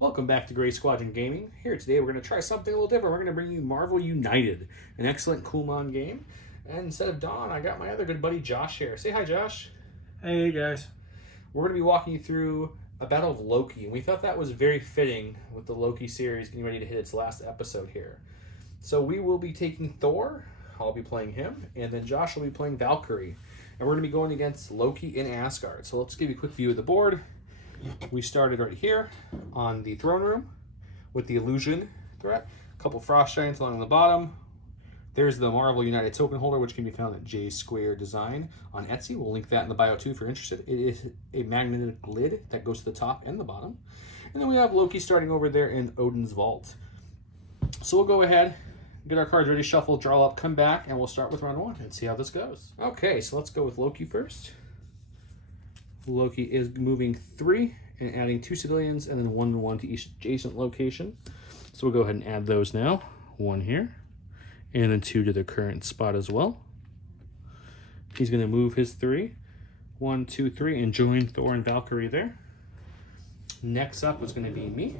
Welcome back to Gray Squadron Gaming. Here today we're going to try something a little different. We're going to bring you Marvel United, an excellent Kumon game. And instead of Don, I got my other good buddy Josh here. Say hi, Josh. Hey guys. We're going to be walking you through a battle of Loki, and we thought that was very fitting with the Loki series getting ready to hit its last episode here. So we will be taking Thor, I'll be playing him, and then Josh will be playing Valkyrie. And we're going to be going against Loki in Asgard. So let's give you a quick view of the board. We started right here on the throne room with the illusion threat. A couple frost giants along the bottom. There's the Marvel United token holder, which can be found at J Square Design on Etsy. We'll link that in the bio too if you're interested. It is a magnetic lid that goes to the top and the bottom. And then we have Loki starting over there in Odin's vault. So we'll go ahead, get our cards ready, shuffle, draw up, come back, and we'll start with round one and see how this goes. Okay, so let's go with Loki first. Loki is moving 3 and adding 2 civilians and then 1 to each adjacent location. So we'll go ahead and add those now. 1 here and then 2 to the current spot as well. He's going to move his 3. 1, 2, 3 and join Thor and Valkyrie there. Next up is going to be me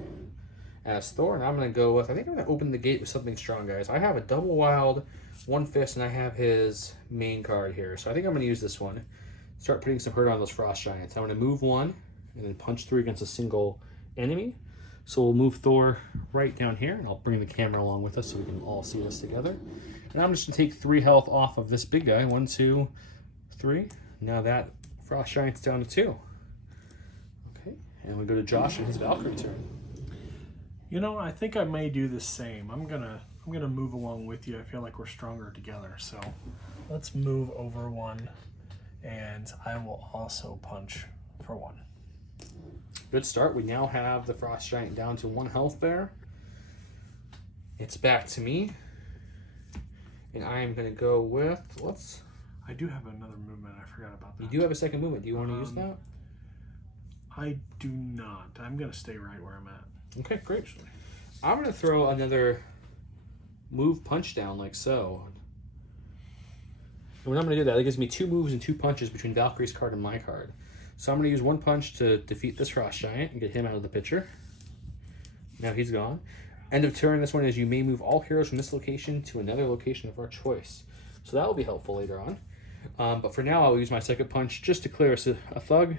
as Thor, and I'm going to go with, I think I'm going to open the gate with something strong, guys. I have a double wild, 1 fist, and I have his main card here. So I think I'm going to use this one. Start putting some hurt on those frost giants. I'm going to move 1 and then punch 3 against a single enemy. So we'll move Thor right down here, and I'll bring the camera along with us so we can all see this together. And I'm just going to take 3 health off of this big guy. 1, 2, 3. Now that frost giant's down to 2. Okay, and we go to Josh and his Valkyrie turn. You know, I think I may do the same. I'm gonna move along with you. I feel like we're stronger together. So let's move over 1, and I will also punch for 1. Good start. We now have the frost giant down to 1 health there. It's back to me, and I am going to go with, I do have another movement. I forgot about that. You do have a second movement. Do you want to use that? I do not. I'm going to stay right where I'm at. Okay, great. I'm going to throw another move punch down like so. And when I'm going to do that, it gives me 2 moves and 2 punches between Valkyrie's card and my card. So I'm going to use 1 punch to defeat this frost giant and get him out of the picture. Now he's gone. End of turn, this one is you may move all heroes from this location to another location of our choice. So that will be helpful later on. But for now, I'll use my second punch just to clear us a thug.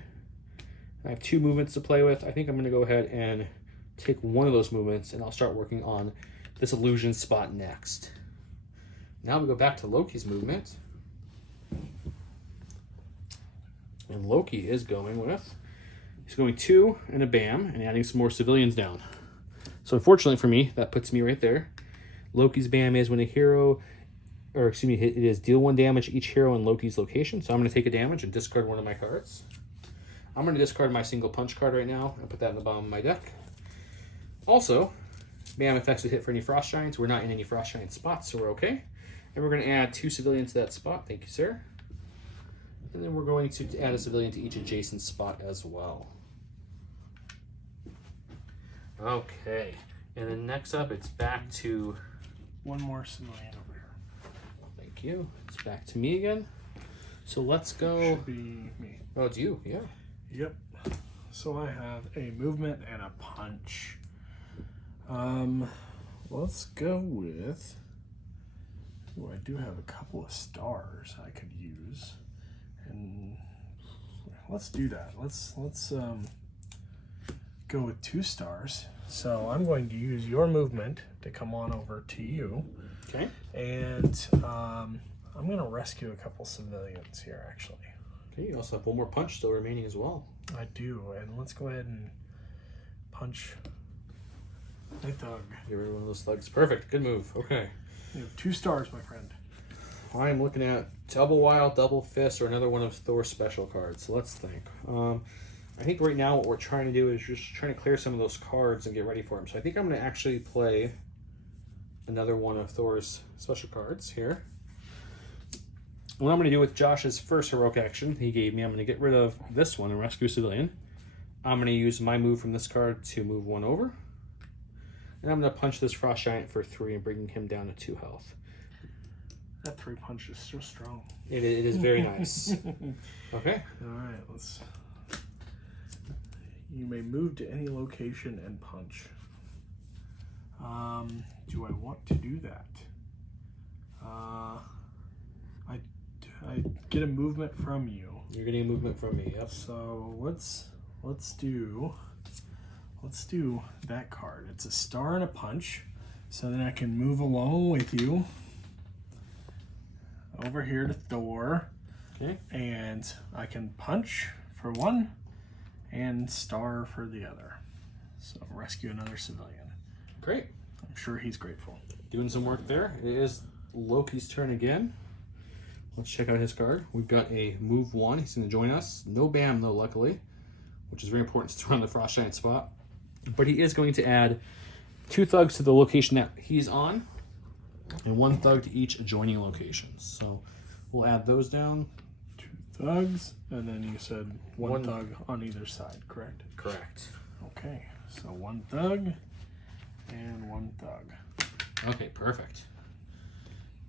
I have 2 movements to play with. I think I'm going to go ahead and take 1 of those movements, and I'll start working on this illusion spot next. Now we go back to Loki's movement. And Loki is going with, he's going 2 and a bam and adding some more civilians down. So unfortunately for me, that puts me right there. Loki's bam is when a hero, or excuse me, it is deal 1 damage each hero in Loki's location. So I'm going to take a damage and discard 1 of my cards. I'm going to discard my single punch card right now and put that in the bottom of my deck. Also, bam effects would hit for any frost giants. We're not in any frost giant spots, so we're okay. And we're going to add 2 civilians to that spot. Thank you, sir. And then we're going to add a civilian to each adjacent spot as well. Okay. And then next up, it's back to... 1 more civilian over here. Thank you. It's back to me again. So let's go... Should be me. Oh, it's you. Yeah. Yep. So I have a movement and a punch. Let's go with... Ooh, I do have a couple of stars I could use. And let's do that. Let's go with 2 stars. So I'm going to use your movement to come on over to you. Okay. And I'm going to rescue a couple civilians here, actually. Okay, you also have 1 more punch still remaining as well. I do. And let's go ahead and punch my thug. Get rid of 1 of those thugs. Perfect. Good move. Okay. You have 2 stars, my friend. I'm looking at double wild, double fist, or another one of Thor's special cards. So let's think. I think right now what we're trying to do is just trying to clear some of those cards and get ready for him. So I think I'm going to actually play another one of Thor's special cards here. What I'm going to do with Josh's first heroic action he gave me, I'm going to get rid of this one and rescue a civilian. I'm going to use my move from this card to move 1 over. And I'm going to punch this frost giant for 3 and bring him down to 2 health. That 3 punch is so strong. It is very nice. Okay. All right, let's You may move to any location and punch. Do I want to do that? I get a movement from you. You're getting a movement from me. Yep. So let's do that card. It's a star and a punch. So then I can move along with you over here to Thor. Okay. And I can punch for one and star for the other. So rescue another civilian. Great. I'm sure he's grateful. Doing some work there. It is Loki's turn again. Let's check out his card. We've got a move 1. He's going to join us. No BAM though, luckily, which is very important to throw on the Frost Giant spot. But he is going to add 2 thugs to the location that he's on, and 1 thug to each adjoining locations. So we'll add those down. 2 thugs, and then you said one thug on either side, correct? Correct. Okay, so 1 thug and 1 thug. Okay, perfect.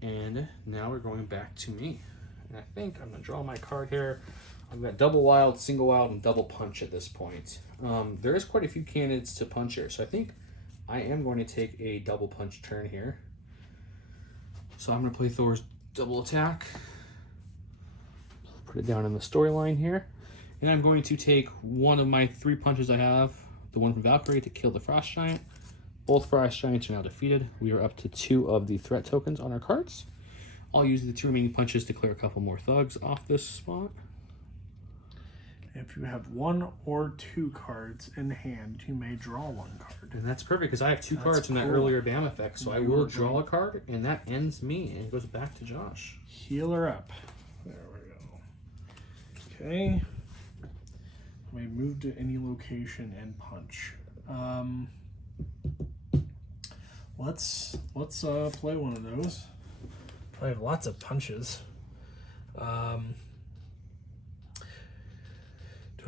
And now we're going back to me. And I think I'm going to draw my card here. I've got double wild, single wild, and double punch at this point. There is quite a few candidates to punch here, so I think I am going to take a double punch turn here. So I'm going to play Thor's double attack. Put it down in the storyline here. And I'm going to take one of my 3 punches I have, the one from Valkyrie, to kill the Frost Giant. Both Frost Giants are now defeated. We are up to 2 of the threat tokens on our cards. I'll use the 2 remaining punches to clear a couple more thugs off this spot. If you have 1 or 2 cards in hand, you may draw 1 card. And that's perfect because I have 2 cards from that earlier BAM effect, so I will draw a card, and that ends me, and it goes back to Josh. Heal her up. There we go. Okay. May move to any location and punch. Let's play one of those. I have lots of punches. Do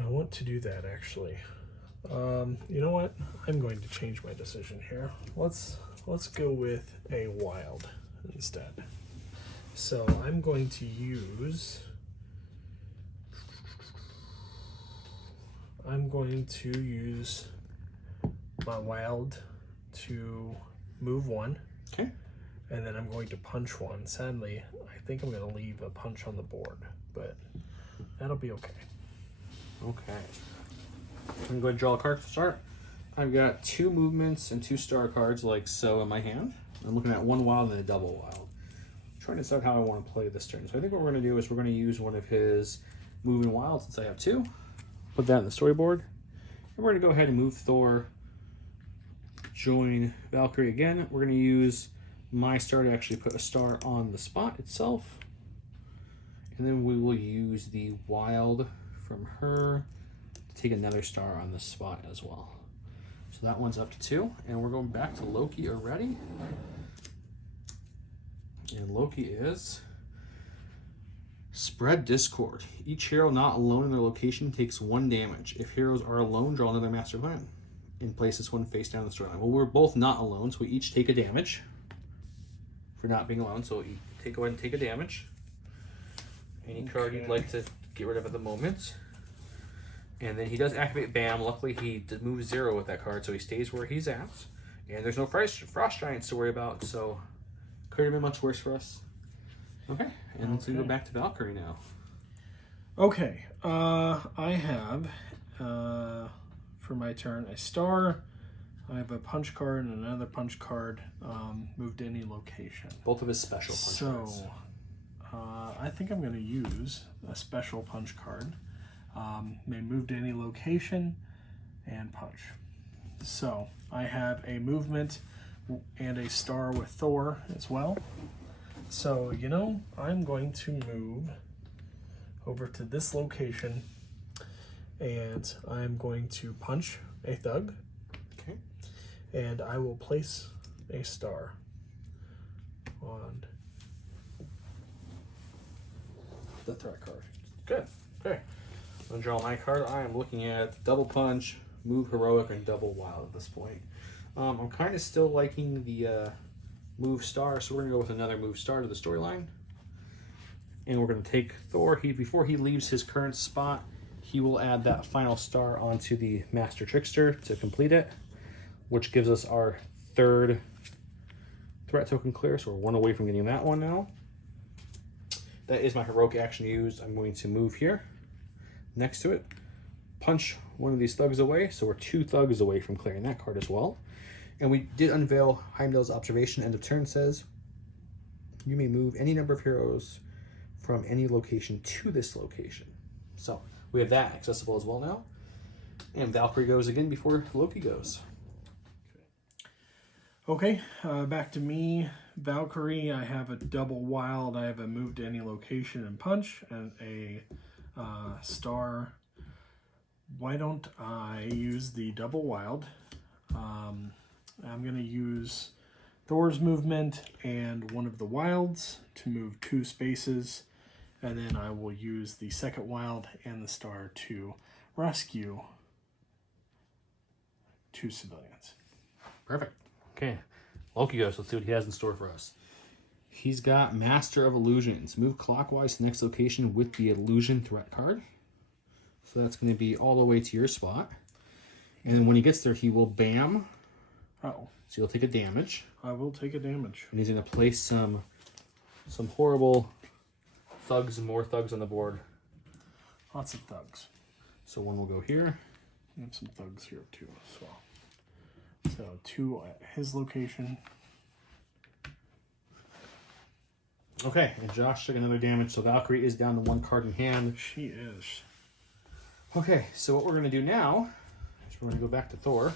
I want to do that actually? You know what? I'm going to change my decision here. Let's go with a wild instead. So I'm going to use my wild to move 1. Okay. And then I'm going to punch 1. Sadly, I think I'm going to leave a punch on the board, but that'll be okay. Okay. I'm going to go ahead and draw a card to start. I've got 2 movements and 2 star cards like so in my hand. I'm looking at 1 wild and a double wild. I'm trying to decide how I want to play this turn. So I think what we're going to do is we're going to use one of his moving wilds since I have 2. Put that in the storyboard. And we're going to go ahead and move Thor, join Valkyrie again. We're going to use my star to actually put a star on the spot itself. And then we will use the wild from her to take another star on the spot as well. So that one's up to 2. And we're going back to Loki already. And Loki is Spread Discord. Each hero not alone in their location takes 1 damage. If heroes are alone, draw another master plan and place this one face down the storyline. Well, we're both not alone, so we each take a damage for not being alone. So go ahead and take a damage. Any card you'd like to get rid of at the moment. And then he does activate BAM. Luckily, he did move 0 with that card, so he stays where he's at. And there's no Frost Giants to worry about, so could have been much worse for us. Okay, and let's go back to Valkyrie now. Okay, I have, for my turn, a star. I have a punch card and another punch card, moved to any location. Both of his special punch cards. I think I'm going to use a special punch card. May move to any location and punch. So I have a movement and a star with Thor as well. So, you know, I'm going to move over to this location and I'm going to punch a thug. Okay. And I will place a star on the threat card. Good. Okay. I'm going to draw my card. I am looking at double punch, move heroic, and double wild at this point. I'm kind of still liking the move star, so we're going to go with another move star to the storyline. And we're going to take Thor. Before he leaves his current spot, he will add that final star onto the Master Trickster to complete it, which gives us our third threat token clear, so we're one away from getting that one now. That is my heroic action used. I'm going to move here next to it, punch one of these thugs away, so we're 2 thugs away from clearing that card as well. And we did unveil Heimdall's observation. End of turn says, you may move any number of heroes from any location to this location. So we have that accessible as well now. And Valkyrie goes again before Loki goes. Okay, back to me. Valkyrie, I have a double wild. I have a move to any location and punch, and a star. Why don't I use the double wild? I'm going to use Thor's movement and one of the wilds to move 2 spaces, and then I will use the second wild and the star to rescue 2 civilians. Perfect. Okay, Loki goes. Let's see what he has in store for us. He's got Master of Illusions. Move clockwise to the next location with the illusion threat card. So that's going to be all the way to your spot. And then when he gets there, he will bam. Uh-oh. So you'll take a damage. I will take a damage. And he's going to place some horrible thugs and more thugs on the board. Lots of thugs. So one will go here. And some thugs here too as well. So 2 at his location. Okay, and Josh took another damage, so Valkyrie is down to 1 card in hand. She is. Okay, so what we're going to do now is we're going to go back to Thor.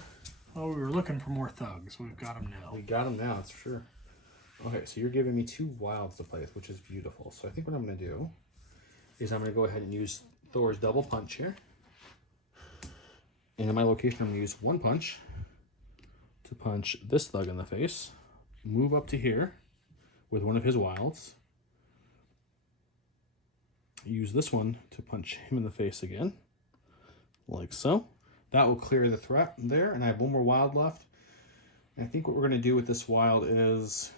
Oh, we were looking for more thugs. We've got them now. We got him now, that's for sure. Okay, so you're giving me 2 wilds to play with, which is beautiful. So I think what I'm going to do is I'm going to go ahead and use Thor's double punch here. And in my location, I'm going to use 1 punch to punch this thug in the face. Move up to here with one of his wilds. Use this one to punch him in the face again, like so. That will clear the threat there, and I have 1 more wild left. And I think what we're going to do with this wild is,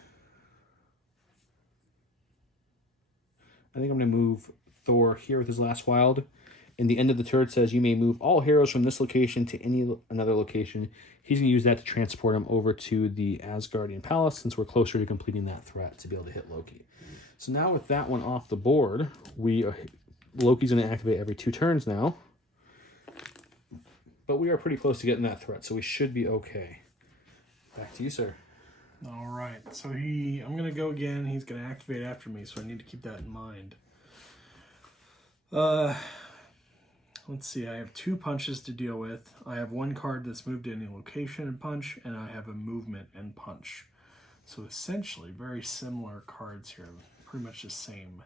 I think I'm going to move Thor here with his last wild. And the end of the turn says you may move all heroes from this location to another location. He's going to use that to transport him over to the Asgardian Palace, since we're closer to completing that threat to be able to hit Loki. So now with that one off the board, Loki's going to activate every 2 turns now. But we are pretty close to getting that threat, so we should be okay. Back to you, sir. All right. So I'm going to go again. He's going to activate after me, so I need to keep that in mind. Let's see. I have 2 punches to deal with. I have 1 card that's moved to any location and punch, and I have a movement and punch. So essentially, very similar cards here. Pretty much the same.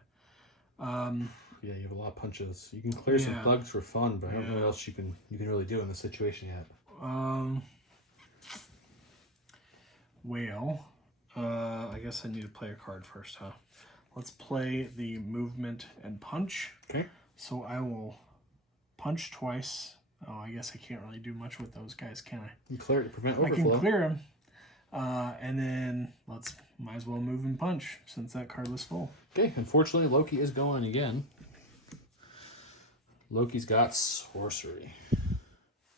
Yeah, you have a lot of punches. You can clear some thugs for fun, but I don't know what else you can really do in this situation yet. Well, I guess I need to play a card first, huh? Let's play the movement and punch. Okay. So I will punch twice. Oh, I guess I can't really do much with those guys, can I? You clear it to prevent overflow. I can clear them. And then might as well move and punch since that card was full. Okay, unfortunately, Loki is going again. Loki's got sorcery.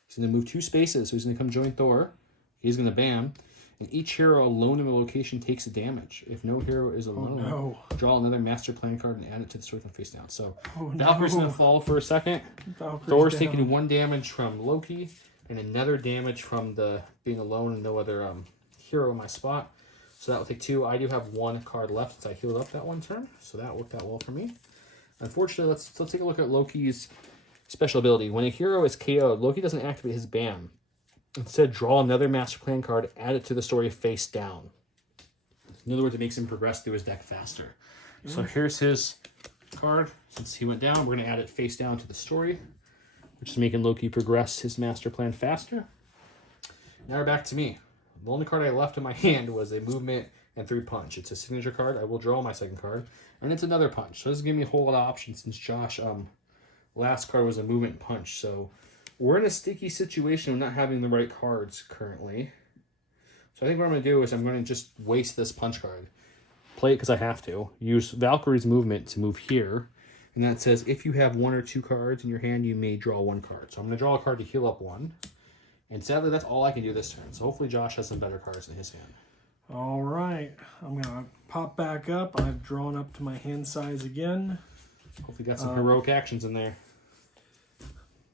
He's going to move 2 spaces, so he's going to come join Thor. He's going to bam. And each hero alone in a location takes a damage. If no hero is alone, draw another master plan card and add it to the story from face down. So Valkyrie's going to fall for a second. Thor's taking 1 damage from Loki and another damage from the being alone and no other hero in my spot. So that will take 2. I do have 1 card left since I healed up that 1 turn. So that worked out well for me. Unfortunately, let's take a look at Loki's special ability. When a hero is KO'd, Loki doesn't activate his BAM. Instead, draw another master plan card, add it to the story face down. In other words, it makes him progress through his deck faster. So here's his card. Since he went down, we're going to add it face down to the story, which is making Loki progress his master plan faster. Now we're back to me. The only card I left in my hand was a movement and 3 punch. It's a signature card. I will draw my second card. And it's another punch. So this gives me a whole lot of options since Josh last card was a movement punch. So we're in a sticky situation of not having the right cards currently. So I think what I'm going to do is I'm going to just waste this punch card. Play it because I have to. Use Valkyrie's movement to move here. And that says if you have 1 or 2 cards in your hand, you may draw 1 card. So I'm going to draw a card to heal up 1. And sadly, that's all I can do this turn. So hopefully Josh has some better cards in his hand. All right. I'm going to pop back up. I've drawn up to my hand size again. Hopefully got some heroic actions in there.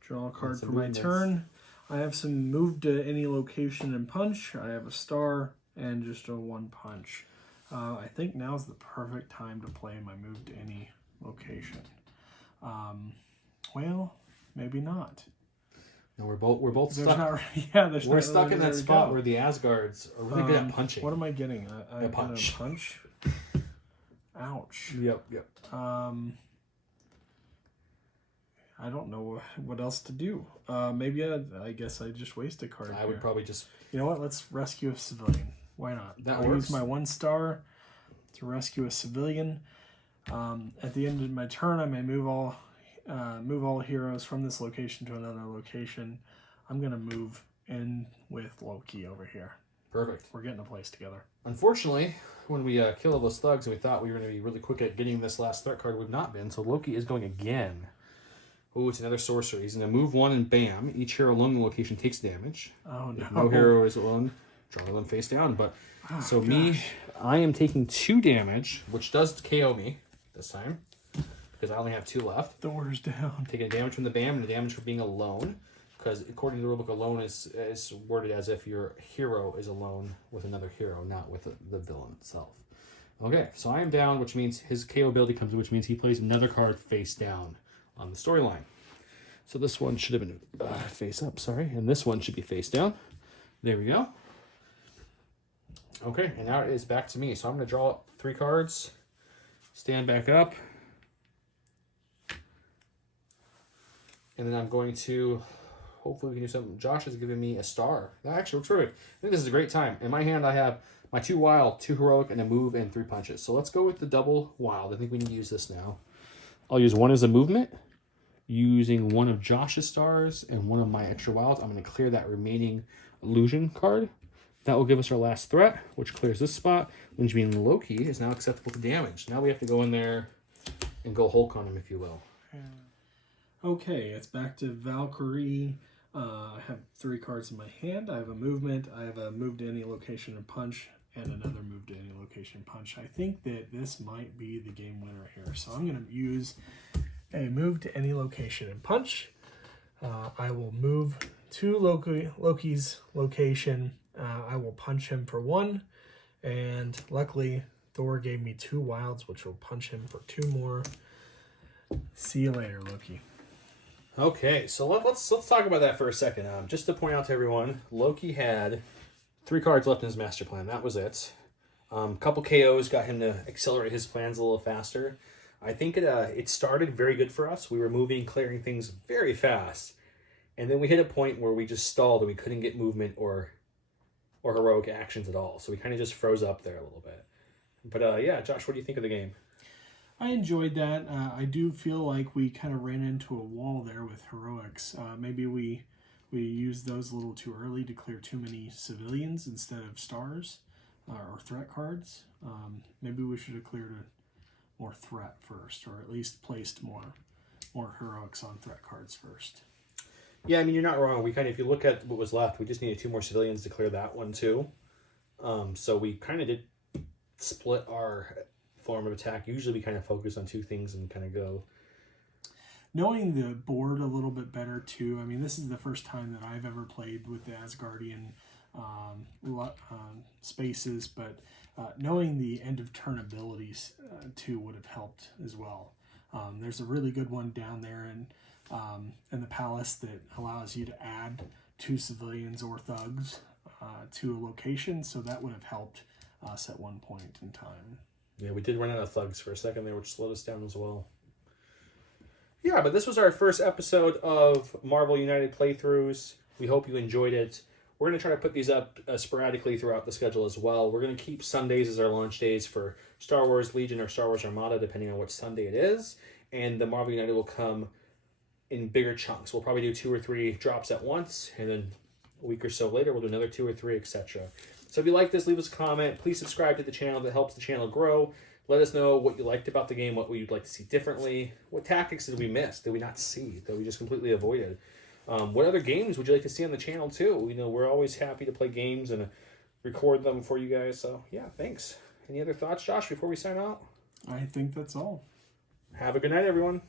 Draw a card for my turn. I have some move to any location and punch. I have a star and just a 1 punch. I think now's the perfect time to play my move to any location. Well, maybe not. No, we're both There's stuck. not, yeah, there's We're not stuck really in that to spot go. where the Asgards are really good at punching. What am I getting? I A punch. A punch. Ouch. Yep. I don't know what else to do. Maybe I guess I just waste a card. I would probably just... You know what? Let's rescue a civilian. Why not? That I'll works. use my 1 star to rescue a civilian. At the end of my turn, I may move all heroes from this location to another location. I'm going to move in with Loki over here. Perfect. We're getting a place together. Unfortunately, when we kill all those thugs and we thought we were going to be really quick at getting this last threat card, we've not been. So Loki is going again. Ooh, it's another sorcery. He's going to move 1 and bam. Each hero alone in the location takes damage. Oh, no. If no hero is alone, draw them face down. But so gosh. me, I am taking 2 damage, which does KO me this time because I only have 2 left. Thor's down. Taking damage from the bam and the damage for being alone. Because according to the rulebook, alone is worded as if your hero is alone with another hero, not with the villain itself. Okay, so I am down, which means his KO ability comes in, which means he plays another card face down on the storyline. So this one should have been face up, sorry. And this one should be face down. There we go. Okay, and now it is back to me. So I'm going to draw up 3 cards, stand back up, and then I'm going to... Hopefully we can do something. Josh has given me a star. That actually works perfect. I think this is a great time. In my hand, I have my 2 wild, 2 heroic, and a move, and 3 punches. So let's go with the double wild. I think we need to use this now. I'll use 1 as a movement, using 1 of Josh's stars and 1 of my extra wilds. I'm going to clear that remaining illusion card. That will give us our last threat, which clears this spot, which means Loki is now acceptable to damage. Now we have to go in there and go Hulk on him, if you will. Okay, it's back to Valkyrie. I have 3 cards in my hand. I have a movement. I have a move to any location and punch, and another move to any location and punch. I think that this might be the game winner here. So I'm going to use a move to any location and punch. I will move to Loki's location. I will punch him for 1. And luckily, Thor gave me 2 wilds, which will punch him for 2 more. See you later, Loki. Okay, so let's talk about that for a second. Just to point out to everyone, Loki had 3 cards left in his master plan. That was it. A couple KOs got him to accelerate his plans a little faster. I think it started very good for us. We were moving, clearing things very fast. And then we hit a point where we just stalled and we couldn't get movement or heroic actions at all. So we kind of just froze up there a little bit. But yeah, Josh, what do you think of the game? I enjoyed that. I do feel like we kind of ran into a wall there with heroics. Maybe we used those a little too early to clear too many civilians instead of stars or threat cards. Maybe we should have cleared more threat first, or at least placed more heroics on threat cards first. Yeah, I mean, you're not wrong. We if you look at what was left, we just needed 2 more civilians to clear that one too. So we kind of did split our form of attack. Usually we kind of focus on 2 things and kind of go. Knowing the board a little bit better too. I mean, this is the first time that I've ever played with the Asgardian spaces, but knowing the end of turn abilities too would have helped as well. There's a really good one down there in the palace that allows you to add 2 civilians or thugs to a location, so that would have helped us at one point in time. Yeah, we did run out of thugs for a second there, which slowed us down as well. Yeah, but this was our first episode of Marvel United playthroughs. We hope you enjoyed it. We're going to try to put these up sporadically throughout the schedule as well. We're going to keep Sundays as our launch days for Star Wars Legion or Star Wars Armada, depending on which Sunday it is. And the Marvel United will come in bigger chunks. We'll probably do 2 or 3 drops at once, and then a week or so later, we'll do another 2 or 3, etc. So if you like this, leave us a comment. Please subscribe to the channel. That helps the channel grow. Let us know what you liked about the game, what you'd like to see differently. What tactics did we miss? Did we not see? That we just completely avoided? What other games would you like to see on the channel too? You know, we're always happy to play games and record them for you guys. So yeah, thanks. Any other thoughts, Josh, before we sign out? I think that's all. Have a good night, everyone.